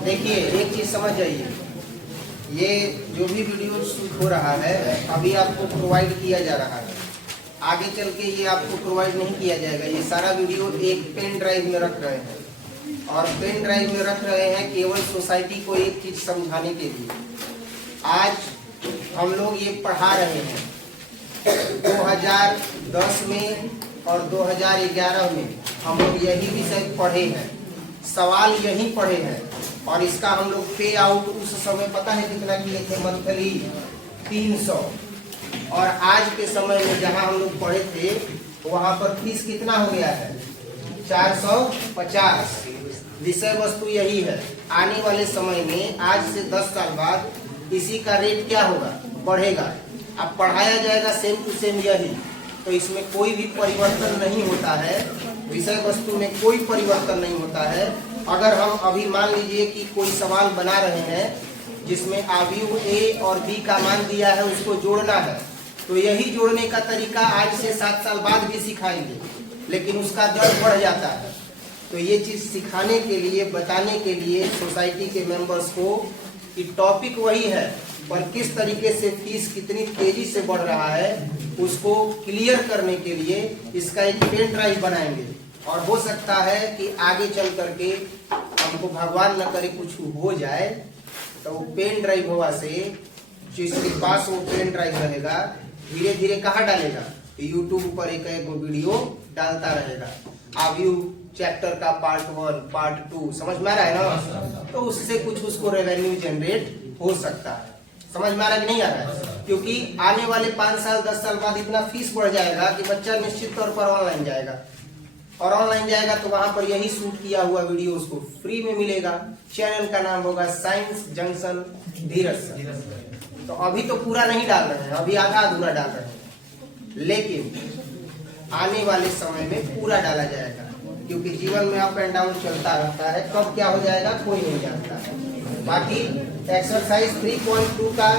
देखिए एक चीज समझ जाइए, ये जो भी वीडियो शूट हो रहा है अभी आपको प्रोवाइड किया जा रहा है, आगे चल के ये आपको प्रोवाइड नहीं किया जाएगा। ये सारा वीडियो एक पेन ड्राइव में रख रहे हैं और पेन ड्राइव में रख रहे हैं केवल सोसाइटी को एक चीज समझाने के लिए। आज हम लोग ये पढ़ा रहे हैं 2010 में और 2011 में हम लोग यही विषय पढ़े हैं, सवाल यही पढ़े हैं और इसका हम लोग पे आउट उस समय पता है कितना किए थे, मंथली 300। और आज के समय में जहां हम लोग पढ़े थे वहां पर फीस कितना हो गया है, 450। विषय वस्तु यही है। आने वाले समय में आज से 10 साल बाद इसी का रेट क्या होगा, बढ़ेगा। अब पढ़ाया जाएगा सेम टू सेम यही, तो इसमें कोई भी परिवर्तन नहीं होता है, विषय वस्तु में कोई परिवर्तन नहीं होता है। अगर हम अभी मान लीजिए कि कोई सवाल बना रहे हैं जिसमें अवयव ए और बी का मान दिया है, उसको जोड़ना है, तो यही जोड़ने का तरीका आज से 7 साल बाद भी सिखाएंगे, लेकिन उसका दर बढ़ जाता है। तो ये चीज सिखाने के लिए, बताने के लिए सोसाइटी के मेंबर्स को कि टॉपिक वही है पर किस तरीके से फीस कितनी तेजी से बढ़ रहा है उसको क्लियर करने के लिए इसका एक पेन ड्राइव बनाएंगे। और हो सकता है कि आगे चल करके हमको भगवान न करे कुछ हो जाए तो वो पेन ड्राइव हुआ से जिसके पास वो पेन ड्राइव रहेगा धीरे धीरे कहाँ डालेगा, यूट्यूब पर एक एक वीडियो डालता रहेगा। अवयव चैप्टर का पार्ट 1, पार्ट 2 समझ में आ रहा है ना, तो उससे कुछ उसको रेवेन्यू जनरेट हो सकता है। समझ में आ रहा है कि नहीं आ रहा है? क्योंकि आने वाले 5 साल 10 साल बाद इतना फीस बढ़ जाएगा कि बच्चा निश्चित तौर पर ऑनलाइन जाएगा, और ऑनलाइन जाएगा तो वहां पर यही शूट किया हुआ वीडियो उसको फ्री में मिलेगा। चैनल का नाम होगा साइंस जंक्शन धीरज सर। तो अभी तो पूरा नहीं डाल रहे हैं, अभी आधा अधूरा डाल रहे हैं, लेकिन आने वाले समय में पूरा डाला जाएगा, क्योंकि जीवन में अप एंड डाउन चलता रहता है, कब क्या हो जाएगा कोई नहीं जानता है। बाकी एक्सरसाइज 3.2 का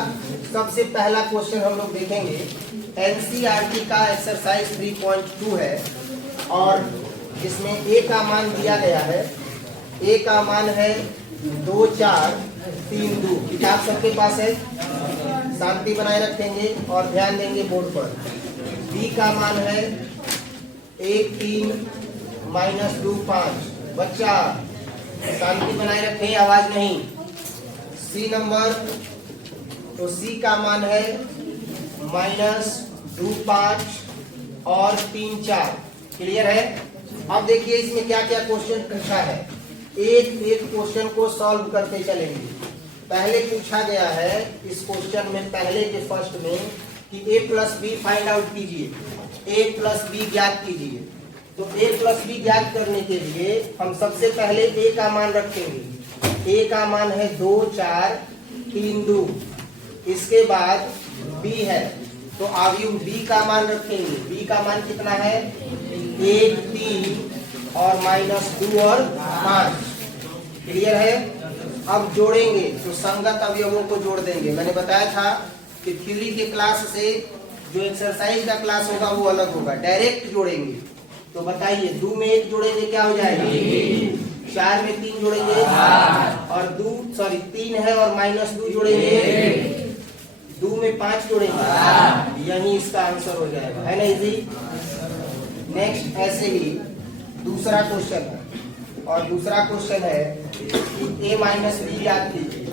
सबसे पहला क्वेश्चन हम लोग देखेंगे। एनसीईआरटी का एक्सरसाइज 3.2 है और इसमें ए का मान दिया गया है। ए का मान है 2 4 3 2। किताब सबके पास है, शांति बनाए रखेंगे और ध्यान देंगे बोर्ड पर। बी का मान है 1 3 -2 5। बच्चा शांति बनाए रखें, आवाज नहीं। सी नंबर, तो सी का मान है -2 5 और 3 4। क्लियर है? अब देखिए इसमें क्या क्या क्वेश्चन पूछा है, एक एक क्वेश्चन को सॉल्व करते चलेंगे। पहले पूछा गया है इस क्वेश्चन में, पहले के फर्स्ट में, कि a plus B find out कीजिए, a प्लस बी ज्ञात कीजिए। तो a प्लस बी ज्ञात करने के लिए हम सबसे पहले a का मान रखेंगे। a का मान है 2 4 3 2। इसके बाद b है तो अवयव b का मान रखेंगे। b का मान कितना है, 1 3 और -2 और 5। क्लियर है? अब जोड़ेंगे तो संगत अवयवों को जोड़ देंगे। मैंने बताया था कि थ्योरी के क्लास से जो एक्सरसाइज का क्लास होगा वो अलग होगा, डायरेक्ट जोड़ेंगे। तो बताइए 2 में 1 जोड़ेंगे क्या हो जाएगा, 4 में 3 जोड़ेंगे और 3 है और -2 जोड़ेंगे, 2 में 5 जोड़ेंगे, यही इसका आंसर हो जाएगा, है ना इजी। नेक्स्ट ऐसे ही दूसरा क्वेश्चन है, और दूसरा क्वेश्चन है कि a माइनस बी ज्ञात कीजिए।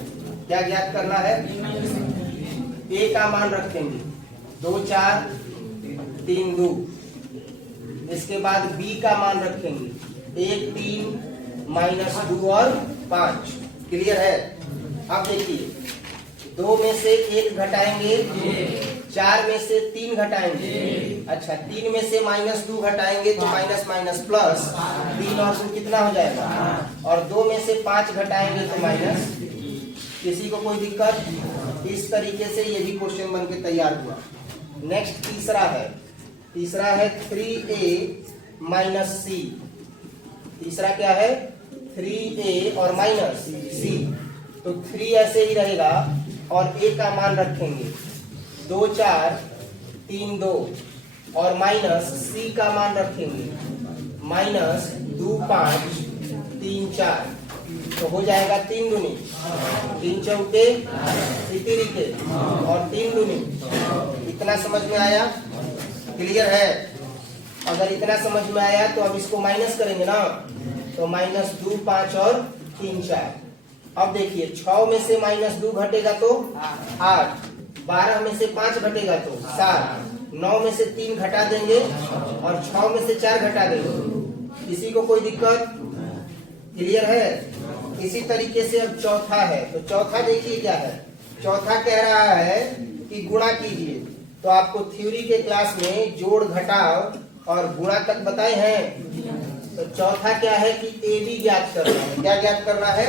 क्या ज्ञात करना है, a का मान रखेंगे 2 4 3 2। इसके बाद b का मान रखेंगे 1 3 -2 और 5। क्लियर है? अब देखिए 2 में से 1 घटाएंगे, 4 में से 3 घटाएंगे, अच्छा 3 में से -2 घटाएंगे तो माइनस माइनस प्लस, 3 और 2 कितना हो जाएगा, और 2 में से 5 घटाएंगे तो माइनस। किसी को कोई दिक्कत? इस तरीके से ये भी क्वेश्चन बन के तैयार हुआ। नेक्स्ट तीसरा है 3a माइनस सी। तीसरा क्या है, 3a और माइनस सी। तो 3 ऐसे ही रहेगा और a का मान रखेंगे 2 4 3 2 और माइनस c का मान रखेंगे माइनस 2 5 3 4, तो हो जाएगा 3 दूनी 3 चौके 3 और 3 दूनी। इतना समझ में आया? क्लियर है? अगर इतना समझ में आया तो अब इसको माइनस करेंगे ना, तो माइनस 2 5 और 3 4। अब देखिए 6 में से माइनस 2 घटेगा तो 8, 12 में से 5 घटेगा तो 7, 9 में से 3 घटा देंगे और 6 में से 4 घटा देंगे। किसी को कोई दिक्कत? क्लियर है? इसी तरीके से अब चौथा है, तो चौथा देखिए क्या है। चौथा कह रहा है कि गुणा कीजिए, तो आपको थ्योरी के क्लास में जोड़ घटाव और गुणा तक बताए हैं। तो चौथा क्या है कि ए बी ज्ञात करना है। क्या ज्ञात करना है?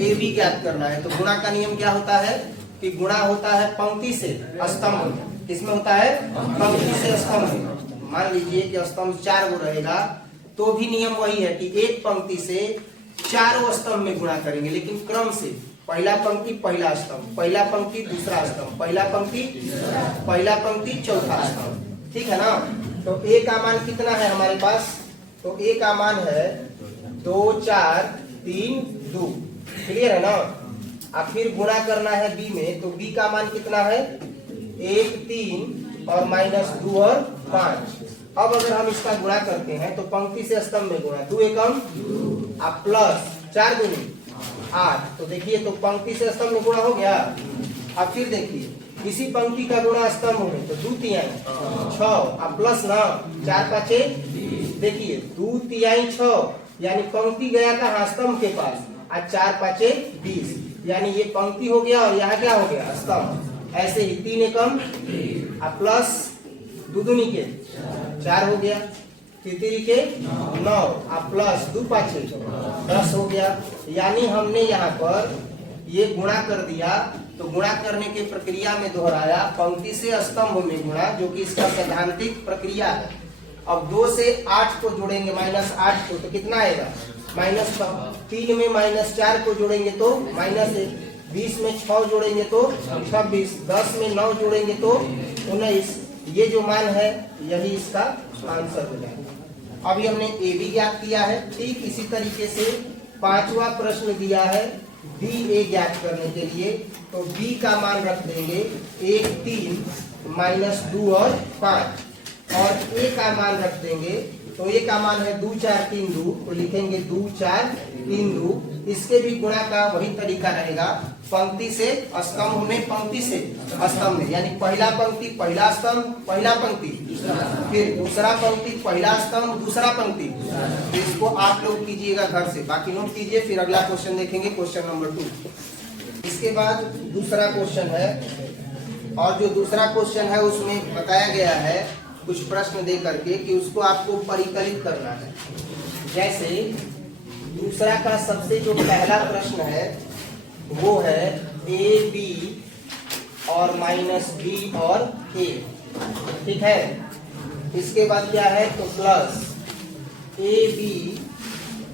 ए बी ज्ञात करना है। तो गुणा का नियम क्या होता है कि गुणा होता है पंक्ति से स्तंभ। किसमें होता है? पंक्ति से स्तंभ। मान लीजिए कि स्तंभ 4 गो रहेगा, तो भी नियम वही है कि एक पंक्ति से चारों स्तंभ में गुणा करेंगे, लेकिन क्रम से। पहला पंक्ति पहला स्तंभ, पहला पंक्ति दूसरा स्तंभ, पहला पंक्ति चौथा स्तंभ। ठीक है ना? तो ए का मान कितना है हमारे पास? तो ए का मान है 2 4 3 2। क्लियर है ना? अब फिर गुणा करना है बी में, तो बी का मान कितना है? 1 3 और माइनस 2 और 5। अब अगर हम इसका गुणा करते हैं तो पंक्ति से स्तंभ में गुणा, 2 एकम अब प्लस 4 दूनी 8। तो देखिए तो पंक्ति से स्तंभ में गुणा हो गया। अब फिर देखिए इसी पंक्ति का गुणा स्तंभ में, तो 2 तिहाई 6 अब प्लस ना 4 5 देखिए 2 तिहाई 6, यानी पंक्ति गया कहाँ? स्तंभ के पास। आज 4 5 20, यानी ये पंक्ति हो गया और यहाँ क्या हो गया? स्तंभ। ऐसे ही 3 एकम अब प्लस 2 दूनी के 4 हो गया, 3 के 9 अब प्लस 2 5 10 हो गया। यानी हमने यहाँ पर ये गुणा कर दिया। तो गुणा करने की प्रक्रिया में दोहराया, पंक्ति से स्तंभ में गुणा, जो कि इसका सैद्धांतिक प्रक्रिया है। अब 2 से 8 को जोड़ेंगे माइनस 8 को, तो कितना आएगा? माइनस 3 में माइनस 4 को जोड़ेंगे तो माइनस 1, 20 में 6 जोड़ेंगे तो 26, 10 में 9 जोड़ेंगे तो 19। ये जो मान है यही इसका आंसर हो जाएगा। अभी हमने ए बी ज्ञात किया है। ठीक इसी तरीके से 5वां प्रश्न दिया है बी ए ज्ञात करने के लिए। तो बी का मान रख देंगे 1 3 माइनस 2 और 5, और ए का मान रख देंगे, तो ए का मान है 2 4 3 2, तो लिखेंगे 2 4 3 2। इसके भी गुणा का वही तरीका रहेगा, पंक्ति से स्तंभ में, पंक्ति से स्तंभ में, यानी पहला पंक्ति पहला स्तंभ पहला पंक्ति, फिर दूसरा पंक्ति पहला स्तंभ दूसरा पंक्ति। तो इसको आप लोग कीजिएगा घर से, बाकी नोट कीजिए। फिर अगला क्वेश्चन देखेंगे, क्वेश्चन नंबर 2। इसके बाद दूसरा क्वेश्चन है, और जो दूसरा क्वेश्चन है उसमें बताया गया है कुछ प्रश्न दे करके कि उसको आपको परिकलित करना है। जैसे दूसरा का सबसे जो पहला प्रश्न है वो है ए बी और माइनस बी और ए। ठीक है? इसके बाद क्या है? तो प्लस ए बी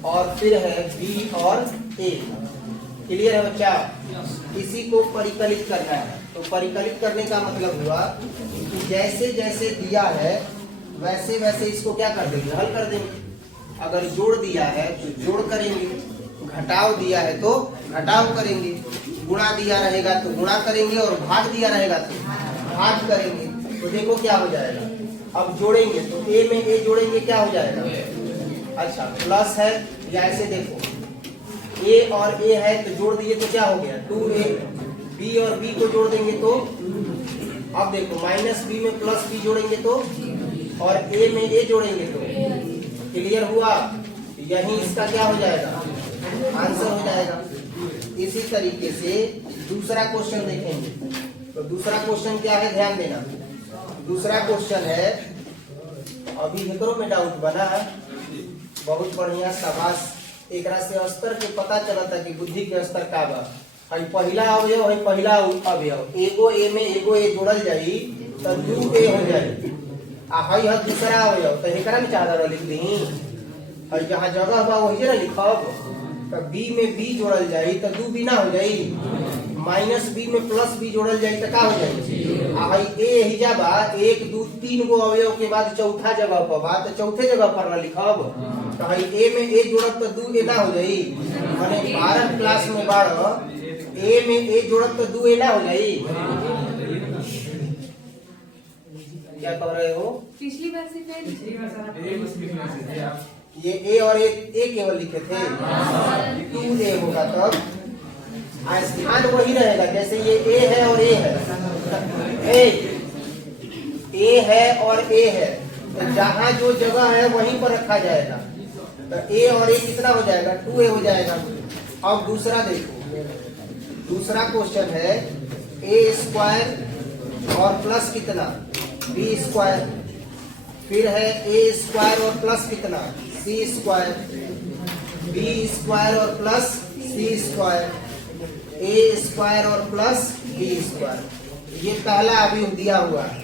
और फिर है बी और ए। क्लियर है बच्चा? इसी को परिकलित करना है। तो परिकलित करने का मतलब हुआ कि जैसे जैसे दिया है वैसे वैसे इसको क्या कर देंगे? हल कर देंगे। अगर जोड़ दिया है तो जोड़ करेंगे, घटाव दिया है तो घटाव करेंगे, गुणा दिया रहेगा तो गुणा करेंगे, और भाग दिया रहेगा तो भाग करेंगे। तो देखो क्या हो जाएगा। अब जोड़ेंगे तो ए में ए जोड़ेंगे, क्या हो जाएगा? अच्छा प्लस है, या ऐसे देखो ए और ए है तो जोड़ दिए तो क्या हो गया? 2a। बी और बी को जोड़ देंगे तो, अब देखो माइनस बी में प्लस बी जोड़ेंगे तो, और ए में ए जोड़ेंगे तो। क्लियर हुआ? यही इसका क्या हो जाएगा? आंसर हो जाएगा। इसी तरीके से दूसरा क्वेश्चन देखेंगे। तो दूसरा क्वेश्चन क्या है? ध्यान देना। दूसरा क्वेश्चन है, अभी हेकरो में डाउट बना है, बहुत बढ़िया, शाबाश। एकरा से स्तर के पता चला था कि बुद्धि के स्तर का बा। हई पहला अवयव है, पहला अवयव एगो ए में एगो ए जोड़ल जाई तो 2a हो जाई। आ हई है दूसरा अवयव, तो एकरा में चादर लिख दी। हई जहाँ जगह बा वही ना लिखब। तो बी में बी जोड़ल जाई तो 2b ना हो जाई, माइनस बी में प्लस बी जोड़ल जाई तो का हो जाई। आ हई ए हिजा बा 1 2 3 गो अवयव के बाद चौथा जगह पर बा, तो चौथे जगह पर ना लिखब। तो भाई ए में ए जोड़ब तो 2 ए ना हो जाई, माने 12 क्लास में बाड़ ए में ए जोड़ब तो 2 ए ना हो जाई। क्या कह रहे हो? पिछली बार से ये ए और ए केवल लिखे थे, 2a होगा तब स्थान वही रहेगा, जैसे ये ए है और ए है, ए है और ए है, तो जहाँ जो जगह है वहीं पर रखा जाएगा, तो ए और ए कितना हो जाएगा? 2a हो जाएगा। अब दूसरा देखो, दूसरा क्वेश्चन है ए स्क्वायर और प्लस कितना? बी स्क्वायर, फिर है ए स्क्वायर और प्लस कितना? सी स्क्वायर, बी स्क्वायर और प्लस सी स्क्वायर, ए स्क्वायर और प्लस बी स्क्वायर। ये पहला अभी दिया हुआ है।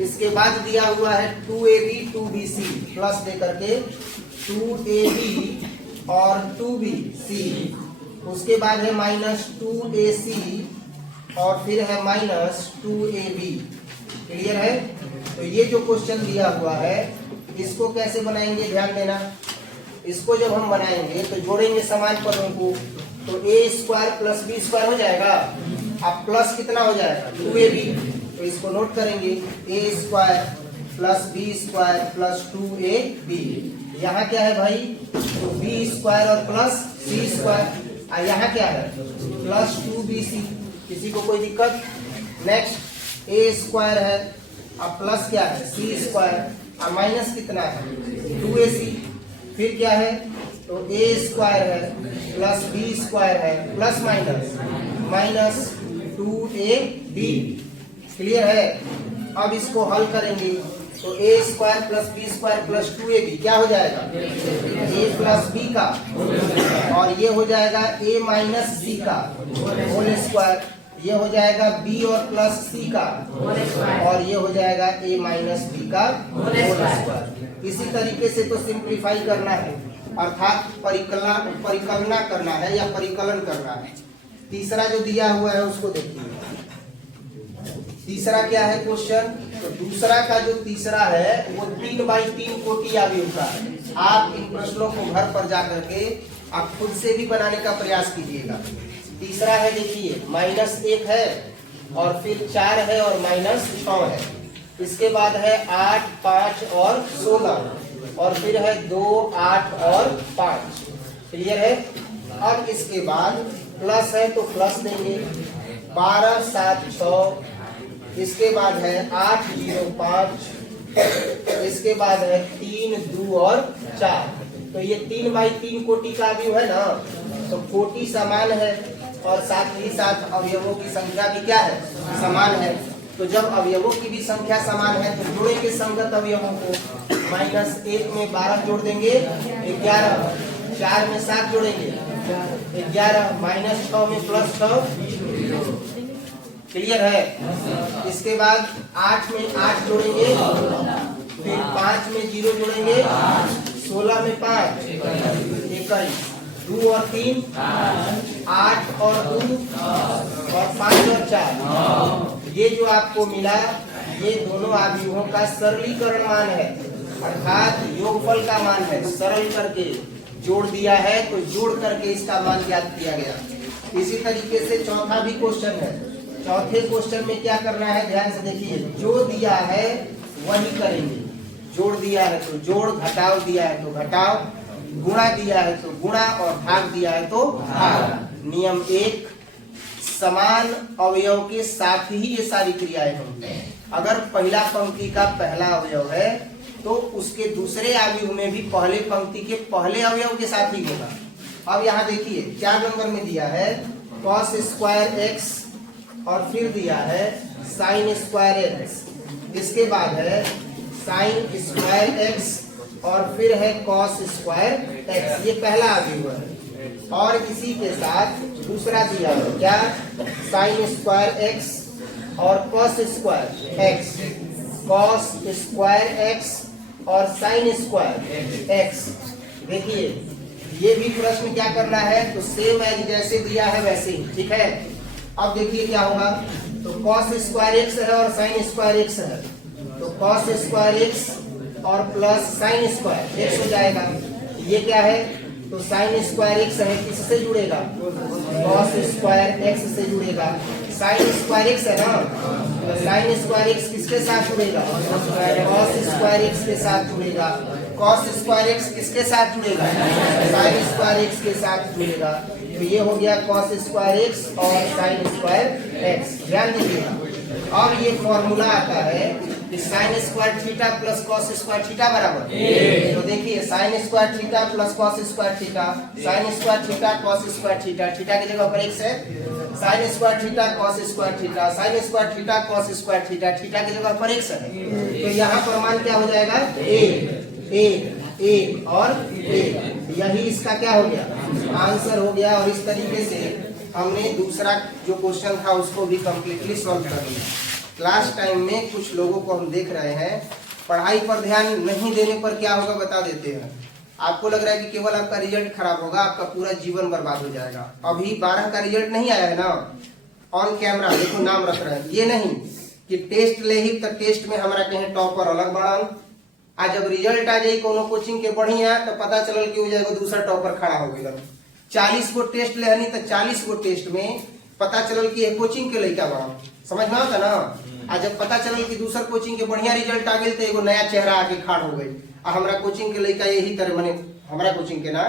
इसके बाद दिया हुआ है 2ab 2bc प्लस दे करके 2ab और 2bc, उसके बाद है माइनस 2ac और फिर है माइनस 2ab। क्लियर है? तो ये जो क्वेश्चन दिया हुआ है इसको कैसे बनाएंगे, ध्यान देना। इसको जब हम बनाएंगे तो जोड़ेंगे समान पदों को, तो A square plus B square हो जाएगा। अब प्लस कितना हो जाएगा? 2ab, तो इसको नोट करेंगे, A square plus B square plus 2ab। यहाँ क्या है भाई? तो बी स्क्वायर और प्लस सी स्क्वायर, और यहाँ क्या है? Plus 2bc। किसी को कोई दिक्कत? नेक्स्ट ए स्क्वायर है, अब प्लस क्या है? सी स्क्वायर, और माइनस कितना है? 2ac। फिर क्या है? तो ए स्क्वायर है प्लस बी स्क्वायर है प्लस माइनस 2ab। क्लियर है? अब इसको हल करेंगे तो A square plus B square plus 2ab क्या हो जाएगा? ए प्लस बी का, और ये हो जाएगा ए माइनस सी का होल स्क्वायर, ये हो जाएगा बी और प्लस सी का, और ये हो जाएगा ए माइनस बी का होल स्क्वायर। इसी तरीके से तो सिंप्लीफाई करना है, अर्थात परिकलना करना है या परिकलन करना है। तीसरा जो दिया हुआ है उसको देखिए। तीसरा क्या है क्वेश्चन? तो दूसरा का जो तीसरा है वो 3x3 कोटि अवयव का है। आप इन प्रश्नों को घर पर जाकर के आप खुद से भी बनाने का प्रयास कीजिएगा। तीसरा है, देखिए, -1 है और फिर 4 है और -6 है। इसके बाद है 8, 5 और 16, और फिर है 2, 8 और 5। क्लियर है? अब इसके बाद प्लस है तो प्लस देंगे, 12, 7, 6। इसके बाद है 8, 0, 5। इसके बाद है 3, 2 और 4। तो ये 3x3 कोटि का अवयव है ना, तो कोटि समान है और साथ ही साथ अवयवों की संख्या भी क्या है? समान है। तो जब अवयवों की भी संख्या समान है तो जोड़ेंगे संगत अवयवों को। -1 में 12 जोड़ देंगे 11, 4 में 7 जोड़ेंगे 11, -6 में +6। क्लियर है? इसके बाद 8 में 8 जोड़ेंगे, फिर 5 में 0 जोड़ेंगे, 16 में 5, 21, 2 और 3, 8 और 2 और 5 और 4। ये जो आपको मिला ये दोनों अवयवों का सरलीकरण मान है, अर्थात योगफल का मान है। सरल करके जोड़ दिया है तो जोड़ करके इसका मान ज्ञात किया गया। इसी तरीके से चौथा भी क्वेश्चन है। चौथे क्वेश्चन में क्या करना है, ध्यान से देखिए। जो दिया है वही करेंगे। जोड़ दिया है तो जोड़, घटाव दिया है तो घटाव, गुणा दिया है तो गुणा, और भाग दिया है तो भाग। नियम 1, समान अवयव के साथ ही ये सारी क्रियाएं होंगी। अगर पहला पंक्ति का पहला अवयव है तो उसके दूसरे अवयव में भी पहले पंक्ति के पहले अवयव के साथ ही होगा। अब यहाँ देखिए 4 नंबर में दिया है cos स्क्वायर x और फिर दिया है sin स्क्वायर x। इसके बाद है sin स्क्वायर x और फिर है cos स्क्वायर x। ये पहला अवयव है। और इसी के साथ दूसरा दिया है क्या? sin स्क्वायर x और cos square x, cos square x और sin स्क्वायर x। देखिए ये भी प्रश्न क्या करना है, तो सेम एज जैसे दिया है वैसे ही, ठीक है। अब देखिए क्या होगा, तो cos स्क्वायर x है और sin स्क्वायर x है, तो cos स्क्वायर x और प्लस sin स्क्वायर x हो जाएगा। ये क्या है, तो साइन स्क्वायर एक्स है, किससे जुड़ेगा, कॉस स्क्वायर एक्स से जुड़ेगा। साइन स्क्वायर एक्स है ना, तो साइन स्क्वायर एक्स किसके साथ जुड़ेगा, कॉस स्क्वायर एक्स के साथ जुड़ेगा। कॉस स्क्वायर एक्स किसके साथ जुड़ेगा, साइन स्क्वायर एक्स के साथ जुड़ेगा। तो ये हो गया कॉस स्क्वायर एक्स और साइन स्क्वायर एक्स। ध्यान दीजिएगा, अब ये फॉर्मूला आता है कि sine square theta plus cos square theta बराबर, तो देखिए sine square theta plus cos square theta, sine square theta cos square theta, theta की जगह पर एक्स है, sine square theta cos square theta, sine square theta cos square theta, theta की जगह पर एक्स है। तो यहाँ पर मान क्या हो जाएगा, ए और ए, यही इसका क्या हो गया, आंसर हो गया। और इस तरीके से हमने दूसरा जो क्वेश्चन था उसको भी कंप्लीटली सॉल्व कर लिया। क्लास टाइम में कुछ लोगों को हम देख रहे हैं पढ़ाई पर ध्यान नहीं देने पर क्या होगा बता देते हैं। आपको लग रहा है कि केवल आपका रिजल्ट खराब होगा, आपका पूरा जीवन बर्बाद हो जाएगा। अभी 12 का रिजल्ट नहीं आया है ना, ऑन कैमरा देखो नाम रख रहे हैं। ये नहीं कि टेस्ट ले ही तो टेस्ट में हमारा कहीं टॉपर अलग बढ़ा, आज जब रिजल्ट आ जाए कोनो कोचिंग के बढ़िया तो पता चलल कि हो जाएगा दूसरा टॉपर खड़ा हो गया। 40 गो टेस्ट ले हनी तो 40 गो टेस्ट में पता चलल कि कोचिंग के लड़का बड़ा, समझ में आता ना। आज जब पता चलल कि दूसर कोचिंग के बढ़िया रिजल्ट आ गए तो एगो नया चेहरा आके खाड़ हो गई। हमारा कोचिंग के लड़का यही तरह मने हमारा कोचिंग के ना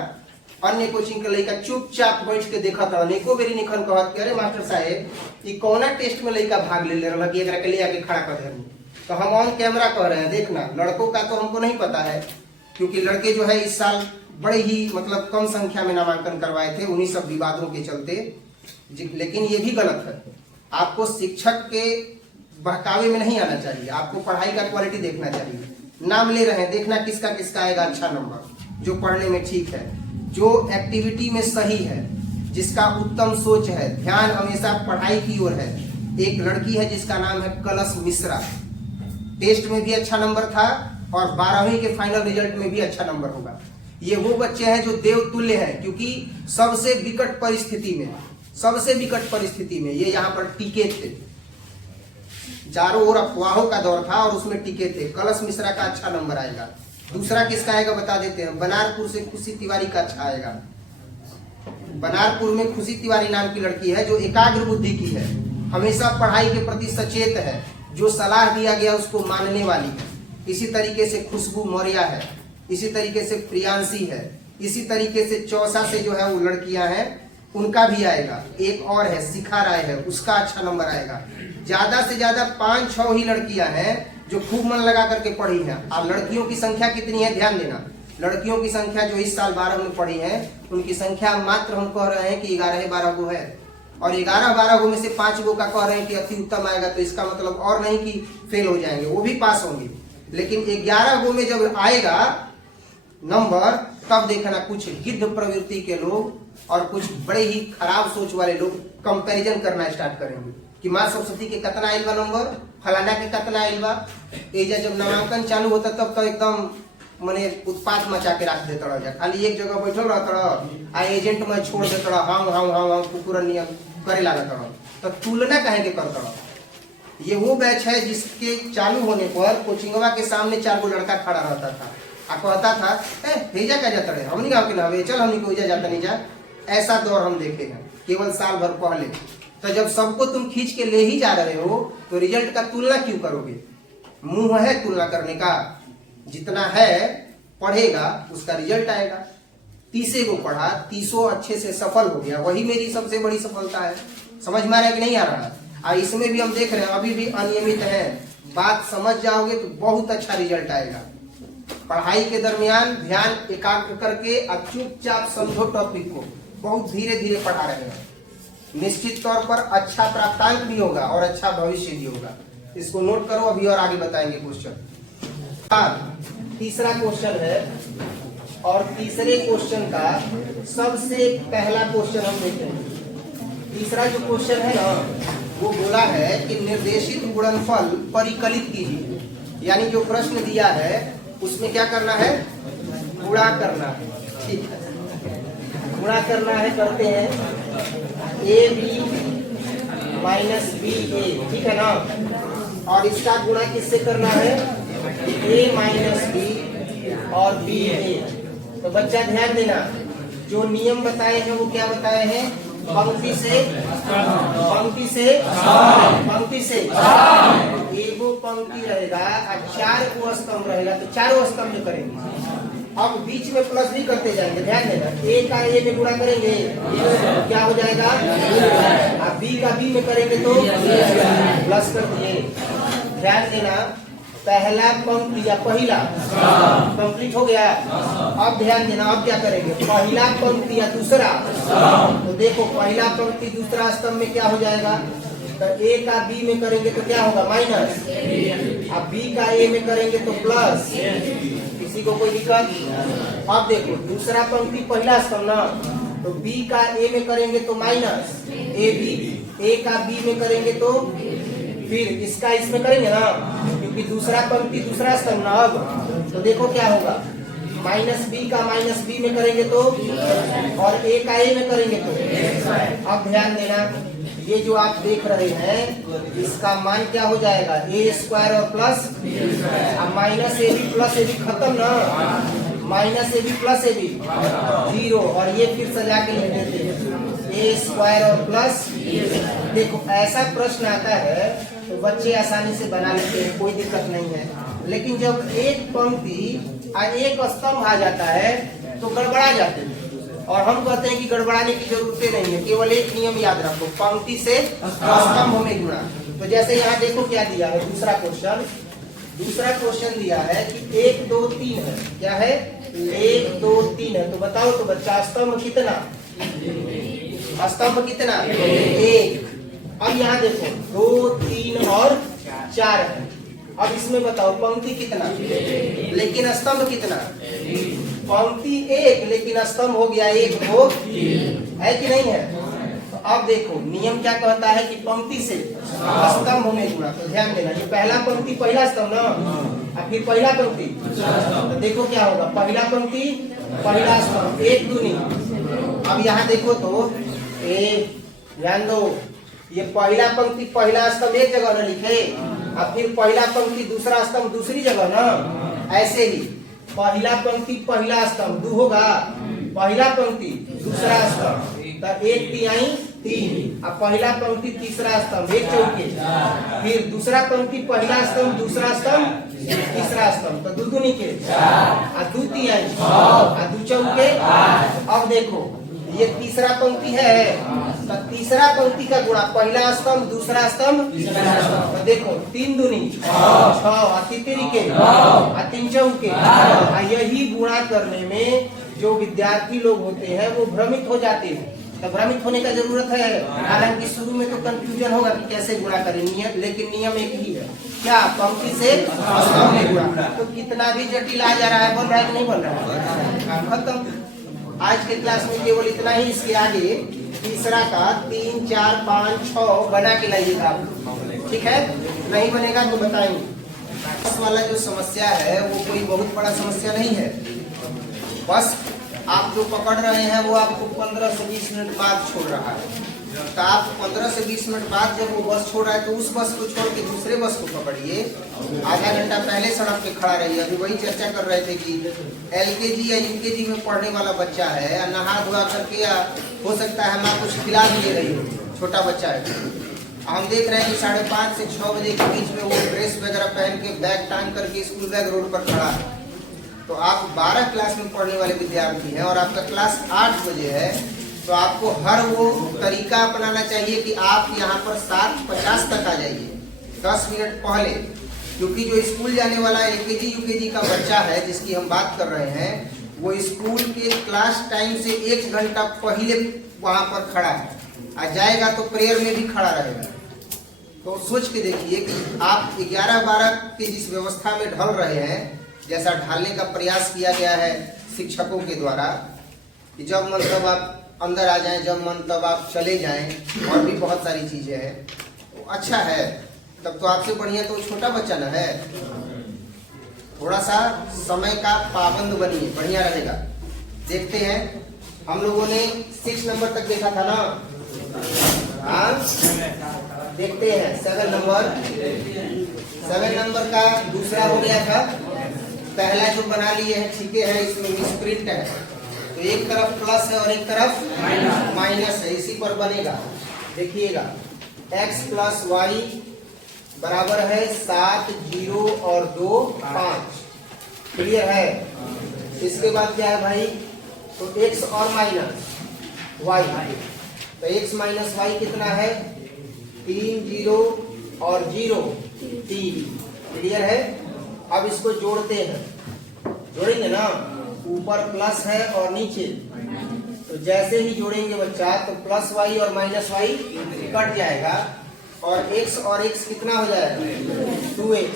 अन्य कोचिंग के लड़का चुपचाप बैठ के देखा था, एको बेरी निखन कहत कि अरे मास्टर साहेब ये कौना टेस्ट में लड़का भाग ले रहा कि एकरा के ले आके खड़ा कर देनी। तो हम ऑन कैमरा कह रहे हैं, देखना लड़कों का तो हमको नहीं पता है क्योंकि लड़के जो है इस साल बड़े ही मतलब कम संख्या में नामांकन करवाए थे उन्हीं सब विवादों के चलते। लेकिन ये भी गलत है, आपको शिक्षक के बहकावे में नहीं आना चाहिए, आपको पढ़ाई का क्वालिटी देखना चाहिए। नाम ले रहे हैं, देखना किसका किसका आएगा अच्छा नंबर, जो पढ़ने में ठीक है, जो एक्टिविटी में सही है, जिसका उत्तम सोच है, ध्यान हमेशा पढ़ाई की ओर है। एक लड़की है जिसका नाम है कलश मिश्रा, टेस्ट में भी अच्छा नंबर था और 12वीं के फाइनल रिजल्ट में भी अच्छा नंबर होगा। ये वो बच्चे हैं जो देवतुल्य हैं, क्योंकि सबसे विकट परिस्थिति में ये यहाँ पर टिके थे। चारों ओर अफवाहों का दौर था और उसमें टिके थे। कलश मिश्रा का अच्छा नंबर आएगा। दूसरा किसका आएगा बता देते हैं, बनारपुर से खुशी तिवारी का अच्छा आएगा। बनारपुर में खुशी तिवारी नाम की लड़की है जो एकाग्र बुद्धि की है, हमेशा पढ़ाई के प्रति सचेत है, जो सलाह दिया गया उसको मानने वाली है। इसी तरीके से खुशबू मौर्य है, इसी तरीके से प्रियांशी है, इसी तरीके से चौसा से जो है वो लड़कियां हैं उनका भी आएगा। एक और है शिखा राय है, उसका अच्छा नंबर आएगा। ज्यादा से ज्यादा 5-6 ही लड़कियां हैं जो खूब मन लगा करके पढ़ी हैं। अब लड़कियों की संख्या कितनी है ध्यान देना, लड़कियों की संख्या जो इस साल 12 में पढ़ी है उनकी संख्या मात्र हम कह रहे हैं कि 11-12 गो है, और 11-12 गो में से 5 गो का कह रहे हैं कि अति उत्तम आएगा। तो इसका मतलब और नहीं कि फेल हो जाएंगे, वो भी पास होंगे। लेकिन 11 गो में जब आएगा नंबर तब देखना कुछ गिद्ध प्रवृत्ति के लोग और कुछ बड़े ही खराब सोच वाले लोग कंपैरिजन करना स्टार्ट करेंगे कि माँ सरस्वती के कितना आइल बा नंबर, फलाना के कितना आइल बा। एजा जब नामांकन चालू होता तब तो एकदम मने उत्पात मचा के रख देता रह, खाली एक जगह बैठल रहता आ एजेंट में छोड़ देता रह, हाँ कुकुर नियम करे लागत रह। तो तुलना कहे के करता रह। ये वो बैच है जिसके चालू होने पर कोचिंगवा के सामने 4 गो लड़का खड़ा रहता था आ कहता था भेजा क्या जाता रहे, हमनी गाँव के ना चल हमनी को जाता नहीं जा। ऐसा दौर हम देखे हैं केवल साल भर पहले। तो जब सबको तुम खींच के ले ही जा रहे हो तो रिजल्ट का तुलना क्यों करोगे, मुंह है तुलना करने का। जितना है पढ़ेगा उसका रिजल्ट आएगा। 30 को पढ़ा 30 अच्छे से सफल हो गया, वही मेरी सबसे बड़ी सफलता है। समझ में आ रहा है कि नहीं आ रहा है। इसमें भी हम देख रहे हैं अभी भी अनियमित है, बात समझ जाओगे तो बहुत अच्छा रिजल्ट आएगा। पढ़ाई के दरमियान ध्यान एकाग्र करके अब चुपचाप समझो टॉपिक को, बहुत धीरे धीरे पढ़ा रहे हैं। निश्चित तौर पर अच्छा प्राप्तांक भी होगा और अच्छा भविष्य भी होगा। इसको नोट करो, अभी और आगे बताएंगे क्वेश्चन। तीसरा क्वेश्चन है और तीसरे क्वेश्चन का सबसे पहला क्वेश्चन हम देखेंगे। तीसरा जो क्वेश्चन है ना वो बोला है कि निर्देशित गुणनफल परिकलित कीजिए, यानी जो प्रश्न दिया है उसमें क्या करना है, गुणा करना है। ठीक है, गुणा करना है, करते हैं AB माइनस BA, ठीक है ना। और इसका गुणा किससे करना है, A माइनस B और BA। तो बच्चा ध्यान देना, जो नियम बताए हैं वो क्या बताए हैं? पंक्ति से पंक्ति से पंक्ति से एगो पंक्ति रहेगा और 4 को स्तंभ रहेगा, तो चारों स्तंभ करेंगे। अब बीच में प्लस भी करते जाएंगे, ध्यान देना, ए का ए में गुणा करेंगे तो क्या हो जाएगा? अब बी का बी में करेंगे तो प्लस कर दिए। ध्यान देना, पहला पंक्ति या पहिला कंप्लीट हो गया। अब ध्यान देना, अब क्या करेंगे? पहला पंक्ति या दूसरा, तो देखो पहला पंक्ति दूसरा स्तंभ में क्या हो जाएगा? तो ए का बी में करेंगे तो क्या होगा? माइनस। अब बी का ए में करेंगे तो प्लस। किसी को कोई दिक्कत? अब देखो दूसरा पंक्ति पहला स्तंभ ना, तो बी का ए में करेंगे तो माइनस, ए बी, ए का बी में करेंगे तो फिर इसका इसमें करेंगे ना, क्योंकि दूसरा पंक्ति दूसरा स्तंभ ना। अब तो देखो क्या होगा? माइनस बी का माइनस बी में करेंगे तो, और ए का ए में करेंगे तो। अब ध्यान देना, ये जो आप देख रहे हैं इसका मान क्या हो जाएगा? ए स्क्वायर और प्लस, अब minus A B plus A B खत्म ना, minus A B plus A B 0, और ये फिर सजा के लिख देते हैं ए स्क्वायर और प्लस। देखो ऐसा प्रश्न आता है तो बच्चे आसानी से बना लेते हैं, कोई दिक्कत नहीं है। लेकिन जब एक पंक्ति और एक स्तंभ आ जाता है तो गड़बड़ा जाते हैं, और हम कहते हैं कि गड़बड़ाने की जरूरत नहीं है, केवल एक नियम याद रखो, पंक्ति से स्तंभ में जुड़ा। तो जैसे यहाँ देखो क्या दिया है, दूसरा क्वेश्चन दिया है कि 1 2 3 है। क्या है? 1 2 3 है। तो बताओ तो बच्चा, स्तंभ कितना? स्तंभ कितना? 1। अब यहाँ देखो 2 3 और 4 है। अब इसमें बताओ पंक्ति कितना, लेकिन स्तंभ कितना? पंक्ति 1 लेकिन स्तंभ हो गया 1 2, है कि नहीं है? तो अब देखो नियम क्या कहता है कि पंक्ति से स्तंभ में गुणा। तो ध्यान देना, ये पहला पंक्ति पहला स्तंभ ना, और फिर पहला पंक्ति, तो देखो क्या होगा? पहला पंक्ति पहला स्तंभ 1 दूनी। अब यहाँ देखो तो ध्यान दो, ये पहला पंक्ति पहला स्तंभ एक जगह न लिखे, अब फिर पहला पंक्ति दूसरा स्तंभ दूसरी जगह ना। ऐसे ही पहला पंक्ति पहला स्तंभ 2 होगा, पहला पंक्ति दूसरा स्तंभ तो 1 तिहाई 3, अब पहला पंक्ति तीसरा स्तंभ 1 चौके, फिर दूसरा पंक्ति पहला स्तंभ दूसरा स्तंभ तीसरा स्तंभ तो 2 दूनी के 2 तिहाई 2 चौके। अब देखो ये तीसरा पंक्ति है, तो तीसरा पंक्ति का गुणा पहला स्तंभ दूसरा स्तंभ, तो देखो 3 दूनी 6, तितरी के 3 चौके। यही गुणा करने में जो विद्यार्थी लोग होते हैं वो भ्रमित हो जाते हैं। तो भ्रमित होने का जरूरत है, हालांकि शुरू में तो कंफ्यूजन होगा कि कैसे गुणा करें, लेकिन नियम एक ही है, क्या? पंक्ति से स्तंभ में गुणा। तो कितना भी जटिल आ जा रहा है, बन रहा है कि नहीं बन रहा है? खत्म। आज के क्लास में केवल इतना ही, इसके आगे तीसरा का 3 4 5 6 बना के लाइएगा आप, ठीक है? नहीं बनेगा तो बताएंगे। बस वाला जो समस्या है वो कोई बहुत बड़ा समस्या नहीं है, बस आप जो पकड़ रहे हैं वो आपको 15 से 20 मिनट बाद छोड़ रहा है। तो आप 15 से 20 मिनट बाद जब वो बस छोड़ रहा है तो उस बस को छोड़ के दूसरे बस को पकड़िए, आधा घंटा पहले सड़क पे खड़ा रहिए। अभी वही चर्चा कर रहे थे कि LKG या UKG में पढ़ने वाला बच्चा है, नहा धोआ करके, या हो सकता है माँ कुछ खिला भी दे रही हो, छोटा बच्चा है। हम देख रहे हैं कि 5:30 से 6 बजे के बीच में वो ड्रेस वगैरह पहन के बैग टांग करके स्कूल बैग रोड पर खड़ा है। तो आप 12 क्लास में पढ़ने वाले विद्यार्थी हैं और आपका क्लास 8 बजे है, तो आपको हर वो तरीका अपनाना चाहिए कि आप यहाँ पर 7:50 तक आ जाइए, 10 मिनट पहले, क्योंकि जो स्कूल जाने वाला LKG UKG का बच्चा है जिसकी हम बात कर रहे हैं, वो स्कूल के क्लास टाइम से 1 घंटा पहले वहाँ पर खड़ा है, आ जाएगा तो प्रेयर में भी खड़ा रहेगा। तो सोच के देखिए कि आप 11-12 की जिस व्यवस्था में ढल रहे हैं, जैसा ढालने का प्रयास किया गया है शिक्षकों के द्वारा कि जब मन तब आप अंदर आ जाएं, जब मन तब आप चले जाएं, और भी बहुत सारी चीजें हैं, तो अच्छा है। तब तो आपसे बढ़िया तो छोटा बच्चा ना है। थोड़ा सा समय का पाबंद बनिए, बढ़िया रहेगा। देखते हैं, हम लोगों ने 6 नंबर तक देखा था ना, हाँ देखते हैं 7 नंबर का दूसरा हो गया था, पहला जो बना लिए हैं ठीक है, इसमें मिसप्रिंट है, तो एक तरफ प्लस है और एक तरफ माइनस है, इसी पर बनेगा। देखिएगा x प्लस वाई बराबर है 7, 0 और 2, 5। क्लियर है? इसके बाद क्या है भाई, तो x और माइनस y, तो x माइनस वाई कितना है, 3, 0 और 0, 3। क्लियर है? अब इसको जोड़ते हैं, जोड़ेंगे ना, ऊपर प्लस है और नीचे, तो जैसे ही जोड़ेंगे बच्चा तो प्लस वाई और माइनस वाई कट जाएगा और x और x कितना हो जाएगा, 2x।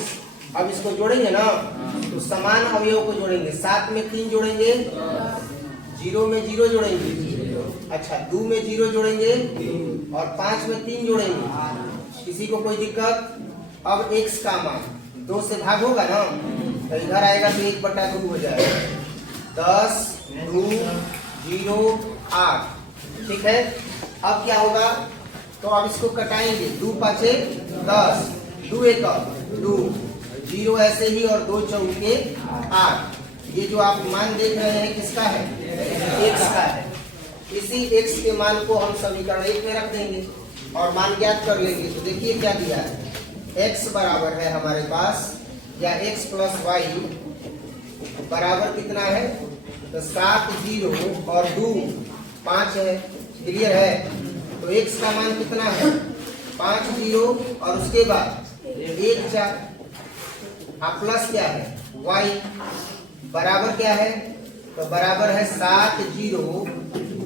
अब इसको जोड़ेंगे ना, तो समान अवयव को जोड़ेंगे, 7 में 3 जोड़ेंगे, 0 में 0 जोड़ेंगे, अच्छा 2 में 0 जोड़ेंगे और 5 में 3 जोड़ेंगे। किसी को कोई दिक्कत? अब x का मान 2 से भाग होगा ना, तो इधर आएगा तो 1/2 हो जाएगा, 10, 2, 0, 8। ठीक है? अब क्या होगा, तो अब इसको कटाएंगे, 2 5 10, 2 1 2, 0 ऐसे ही और 2 चौके 8। ये जो आप मान देख रहे हैं किसका है, x का है। इसी x के मान को हम समीकरण 1 में रख देंगे और मान ज्ञात कर लेंगे। तो देखिए क्या दिया है, x बराबर है हमारे पास, या x प्लस वाई बराबर कितना है, तो 7, 0 और 2, 5 है। क्लियर है? तो x का मान कितना है, 5, 0 और उसके बाद 1, 4, अब प्लस क्या है, y बराबर क्या है, तो बराबर है 7, 0,